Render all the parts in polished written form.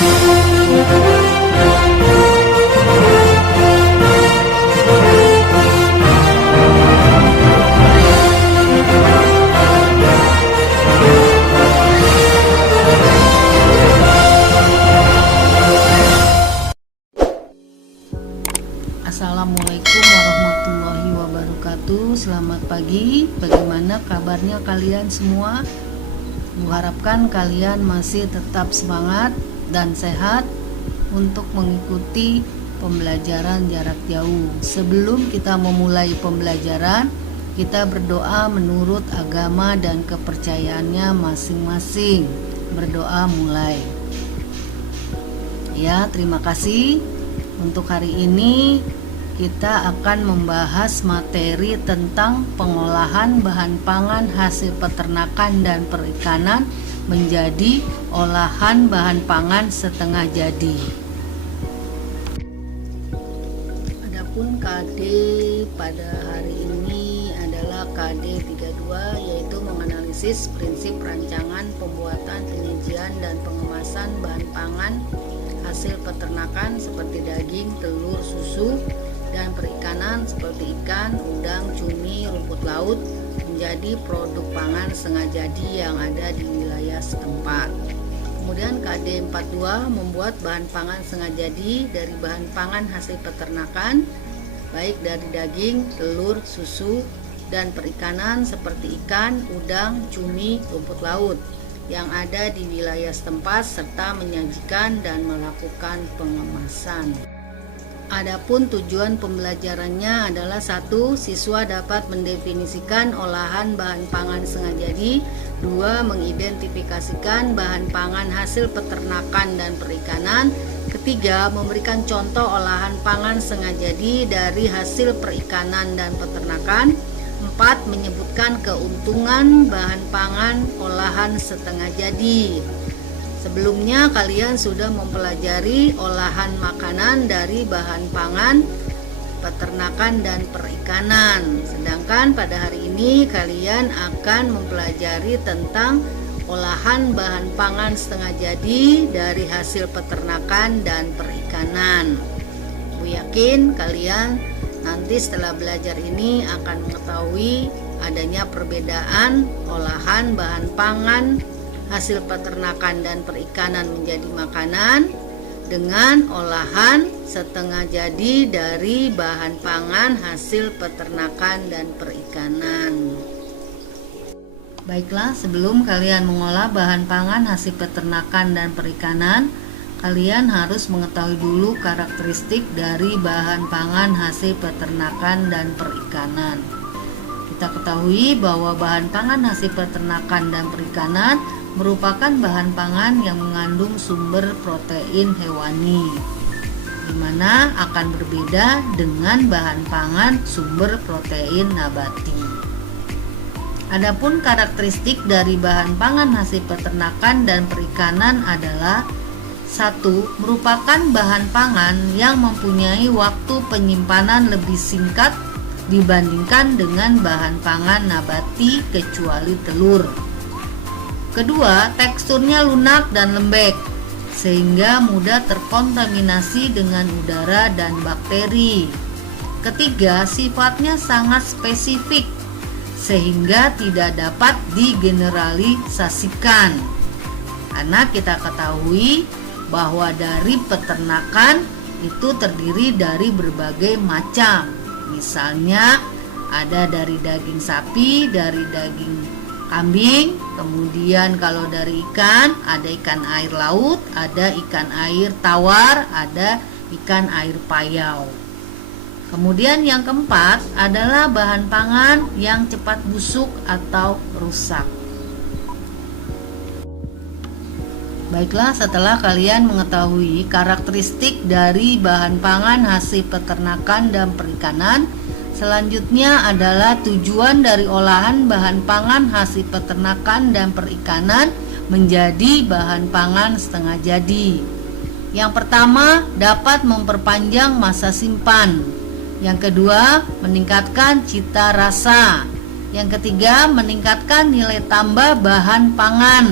Assalamualaikum warahmatullahi wabarakatuh. Selamat pagi. Bagaimana kabarnya kalian semua? Kuharapkan kalian masih tetap semangat dan sehat untuk mengikuti pembelajaran jarak jauh. Sebelum kita memulai pembelajaran, kita berdoa menurut agama dan kepercayaannya masing-masing. Berdoa mulai. Ya, terima kasih. Untuk hari ini kita akan membahas materi tentang pengolahan bahan pangan hasil peternakan dan perikanan menjadi olahan bahan pangan setengah jadi. Adapun KD pada hari ini adalah KD 32, yaitu menganalisis prinsip rancangan pembuatan, penyajian dan pengemasan bahan pangan hasil peternakan seperti daging, telur, susu, dan perikanan seperti ikan, udang, cumi, rumput laut menjadi produk pangan setengah jadi yang ada di wilayah setempat. Kemudian KD 42 membuat bahan pangan setengah jadi dari bahan pangan hasil peternakan baik dari daging, telur, susu, dan perikanan seperti ikan, udang, cumi, rumput laut yang ada di wilayah setempat serta menyajikan dan melakukan pengemasan. Adapun tujuan pembelajarannya adalah 1. Siswa dapat mendefinisikan olahan bahan pangan setengah jadi. 2. Mengidentifikasikan bahan pangan hasil peternakan dan perikanan. 3. Memberikan contoh olahan pangan setengah jadi dari hasil perikanan dan peternakan. 4. Menyebutkan keuntungan bahan pangan olahan setengah jadi. Sebelumnya kalian sudah mempelajari olahan makanan dari bahan pangan, peternakan dan perikanan. Sedangkan pada hari ini kalian akan mempelajari tentang olahan bahan pangan setengah jadi dari hasil peternakan dan perikanan. Aku yakin kalian nanti setelah belajar ini akan mengetahui adanya perbedaan olahan bahan pangan hasil peternakan dan perikanan menjadi makanan dengan olahan setengah jadi dari bahan pangan hasil peternakan dan perikanan. Baiklah, sebelum kalian mengolah bahan pangan hasil peternakan dan perikanan, kalian harus mengetahui dulu karakteristik dari bahan pangan hasil peternakan dan perikanan. Kita ketahui bahwa bahan pangan hasil peternakan dan perikanan merupakan bahan pangan yang mengandung sumber protein hewani, di mana akan berbeda dengan bahan pangan sumber protein nabati. Adapun karakteristik dari bahan pangan hasil peternakan dan perikanan adalah 1. Merupakan bahan pangan yang mempunyai waktu penyimpanan lebih singkat dibandingkan dengan bahan pangan nabati kecuali telur. Kedua, teksturnya lunak dan lembek sehingga mudah terkontaminasi dengan udara dan bakteri. Ketiga, sifatnya sangat spesifik sehingga tidak dapat digeneralisasikan. Karena kita ketahui bahwa dari peternakan itu terdiri dari berbagai macam. Misalnya ada dari daging sapi, dari daging kambing, kemudian kalau dari ikan ada ikan air laut, ada ikan air tawar, ada ikan air payau. Kemudian yang keempat adalah bahan pangan yang cepat busuk atau rusak. Baiklah, setelah kalian mengetahui karakteristik dari bahan pangan hasil peternakan dan perikanan, selanjutnya adalah tujuan dari olahan bahan pangan hasil peternakan dan perikanan menjadi bahan pangan setengah jadi. Yang pertama, dapat memperpanjang masa simpan. Yang kedua, meningkatkan cita rasa. Yang ketiga, meningkatkan nilai tambah bahan pangan.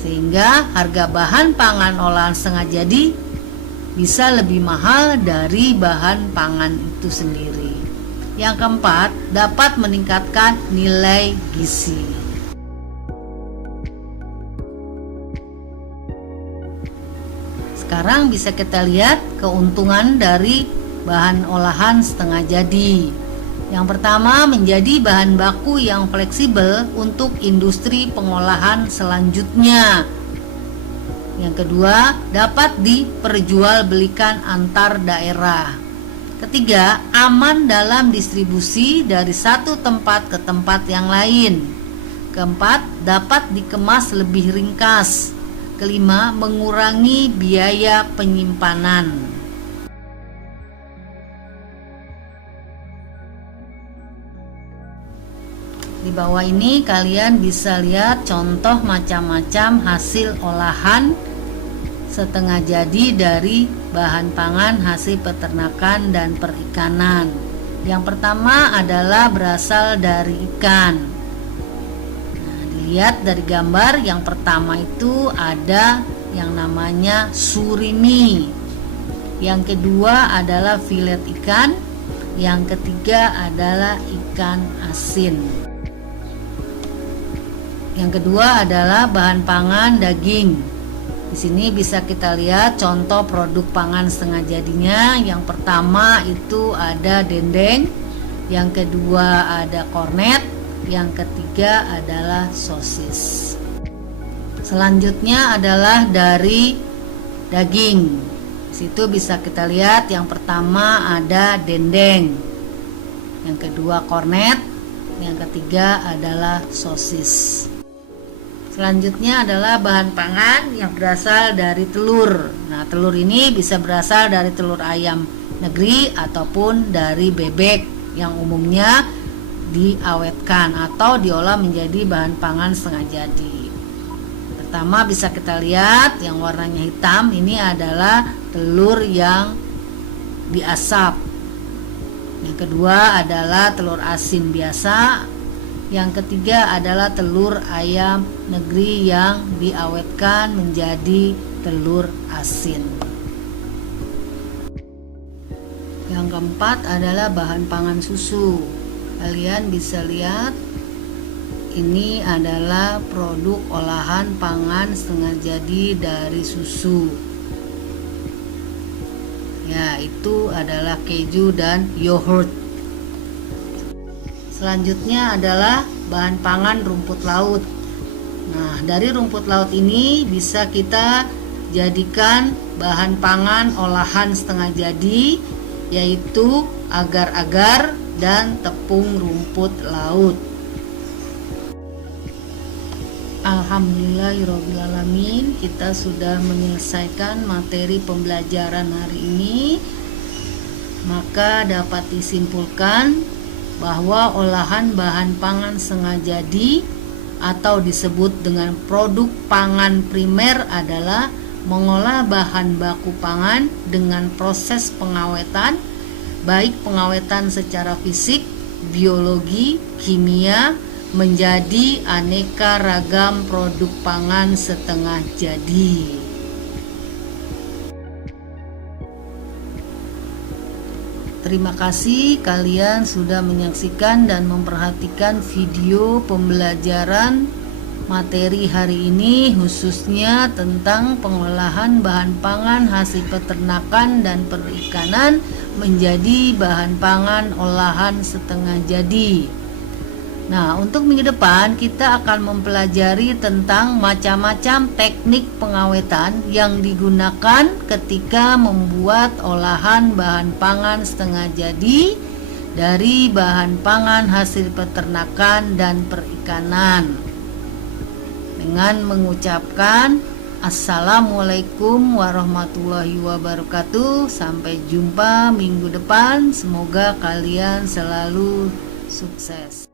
sehingga harga bahan pangan olahan setengah jadi bisa lebih mahal dari bahan pangan itu sendiri. Yang keempat, dapat meningkatkan nilai gizi. Sekarang bisa kita lihat keuntungan dari bahan olahan setengah jadi. Yang pertama, menjadi bahan baku yang fleksibel untuk industri pengolahan selanjutnya. Yang kedua, dapat diperjualbelikan antar daerah. Ketiga, aman dalam distribusi dari satu tempat ke tempat yang lain. Keempat, dapat dikemas lebih ringkas. Kelima, mengurangi biaya penyimpanan. Di bawah ini kalian bisa lihat contoh macam-macam hasil olahan setengah jadi dari bahan pangan hasil peternakan dan perikanan. Yang pertama adalah berasal dari ikan. Nah, dilihat dari gambar, yang pertama itu ada yang namanya surimi. Yang kedua adalah filet ikan. Yang ketiga adalah ikan asin. Yang kedua adalah bahan pangan daging. Di sini bisa kita lihat contoh produk pangan setengah jadinya. Yang pertama itu ada dendeng, yang kedua ada kornet, yang ketiga adalah sosis. Selanjutnya adalah dari daging. Di situ bisa kita lihat yang pertama ada dendeng, yang kedua kornet, yang ketiga adalah sosis. Selanjutnya adalah bahan pangan yang berasal dari telur. Nah, telur ini bisa berasal dari telur ayam negeri ataupun dari bebek yang umumnya diawetkan atau diolah menjadi bahan pangan setengah jadi. Pertama bisa kita lihat yang warnanya hitam, ini adalah telur yang diasap. Yang kedua adalah telur asin biasa. Yang ketiga adalah telur ayam negeri yang diawetkan menjadi telur asin. Yang keempat adalah bahan pangan susu. Kalian bisa lihat ini adalah produk olahan pangan setengah jadi dari susu. Ya, itu adalah keju dan yogurt. Selanjutnya adalah bahan pangan rumput laut. Nah, dari rumput laut ini bisa kita jadikan bahan pangan olahan setengah jadi, yaitu agar-agar dan tepung rumput laut. Alhamdulillahirobbilalamin, kita sudah menyelesaikan materi pembelajaran hari ini. Maka dapat disimpulkan bahwa olahan bahan pangan setengah jadi atau disebut dengan produk pangan primer adalah mengolah bahan baku pangan dengan proses pengawetan, baik pengawetan secara fisik, biologi, kimia, menjadi aneka ragam produk pangan setengah jadi. Terima kasih kalian sudah menyaksikan dan memperhatikan video pembelajaran materi hari ini, khususnya tentang pengolahan bahan pangan hasil peternakan dan perikanan menjadi bahan pangan olahan setengah jadi. Nah, untuk minggu depan kita akan mempelajari tentang macam-macam teknik pengawetan yang digunakan ketika membuat olahan bahan pangan setengah jadi dari bahan pangan hasil peternakan dan perikanan. Dengan mengucapkan Assalamualaikum warahmatullahi wabarakatuh. Sampai jumpa minggu depan. Semoga kalian selalu sukses.